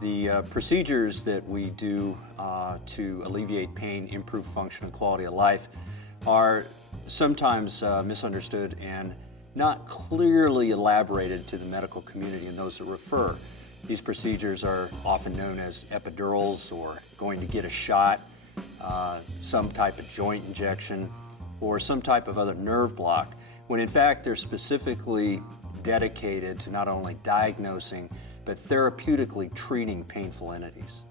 The procedures that we do to alleviate pain, improve function and quality of life are sometimes misunderstood and not clearly elaborated to the medical community and those that refer. These procedures are often known as epidurals, or going to get a shot, some type of joint injection, or some type of other nerve block, when in fact they're specifically dedicated to not only diagnosing but therapeutically treating painful entities.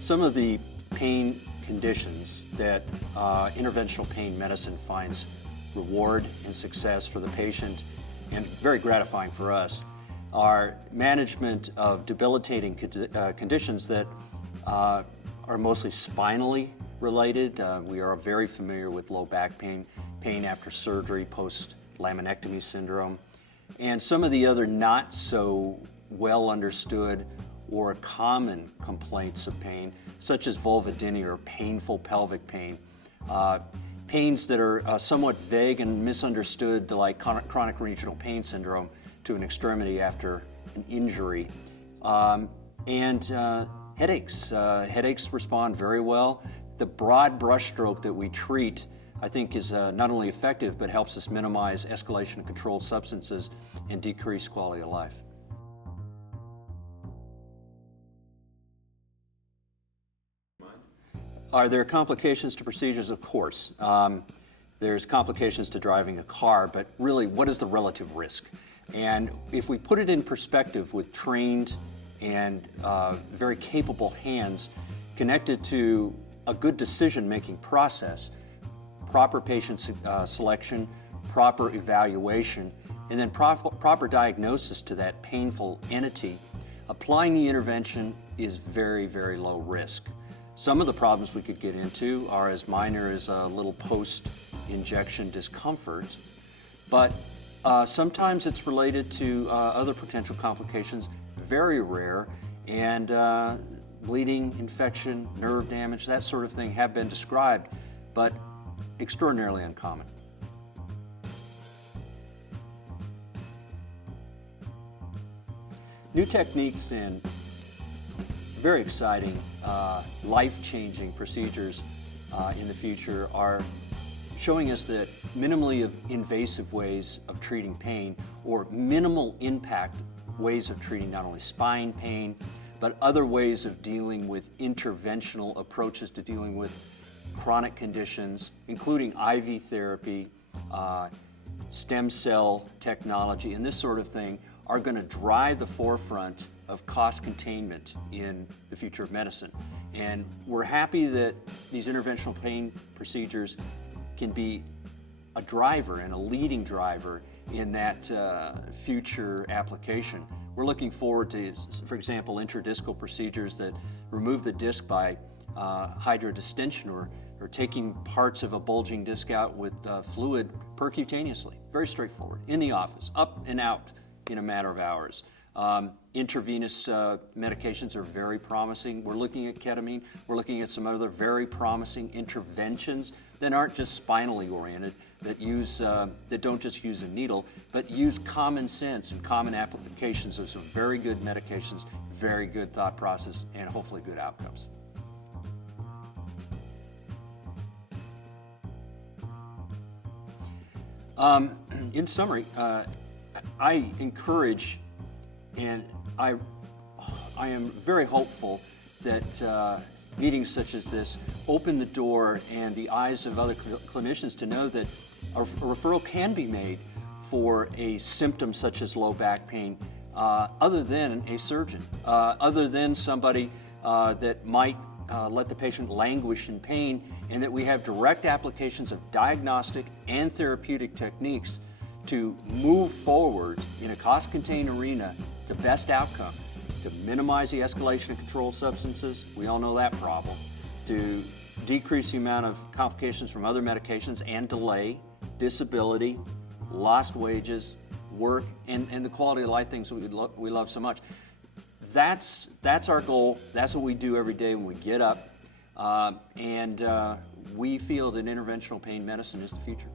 Some of the pain conditions that interventional pain medicine finds reward and success for the patient, and very gratifying for us, are management of debilitating conditions that are mostly spinally related. We are very familiar with low back pain, pain after surgery, post-laminectomy syndrome, and some of the other not so well understood or common complaints of pain, such as vulvodynia or painful pelvic pain. Pains that are somewhat vague and misunderstood, like chronic regional pain syndrome to an extremity after an injury. And headaches. Headaches respond very well. The broad brushstroke that we treat, I think, is not only effective, but helps us minimize escalation of controlled substances and decrease quality of life. Are there complications to procedures? Of course. There's complications to driving a car, but really, what is the relative risk? And if we put it in perspective with trained and very capable hands connected to a good decision-making process, proper patient selection, proper evaluation, and then proper diagnosis to that painful entity, applying the intervention is very, very low risk. Some of the problems we could get into are as minor as a little post-injection discomfort, but sometimes it's related to other potential complications, very rare, and bleeding, infection, nerve damage, that sort of thing have been described, but extraordinarily uncommon. New techniques and very exciting, life-changing procedures in the future are showing us that minimally invasive ways of treating pain, or minimal impact ways of treating not only spine pain, but other ways of dealing with interventional approaches to dealing with chronic conditions, including IV therapy, stem cell technology, and this sort of thing, are going to drive the forefront of cost containment in the future of medicine. And we're happy that these interventional pain procedures can be a driver and a leading driver in that future application. We're looking forward to, for example, intradiscal procedures that remove the disc by hydrodistension, or taking parts of a bulging disc out with fluid percutaneously. Very straightforward, in the office, up and out in a matter of hours. Intravenous medications are very promising. We're looking at ketamine. We're looking at some other very promising interventions that aren't just spinally oriented, that don't just use a needle, but use common sense and common applications of some very good medications, very good thought process, and hopefully good outcomes. In summary, I encourage, and I am very hopeful that meetings such as this open the door and the eyes of other clinicians to know that a referral can be made for a symptom such as low back pain other than a surgeon, other than somebody that might let the patient languish in pain, and that we have direct applications of diagnostic and therapeutic techniques to move forward in a cost-contained arena to best outcome, to minimize the escalation of controlled substances, we all know that problem, to decrease the amount of complications from other medications and delay, disability, lost wages, work, and the quality of life things we love so much. That's our goal. That's what we do every day when we get up. And we feel that interventional pain medicine is the future.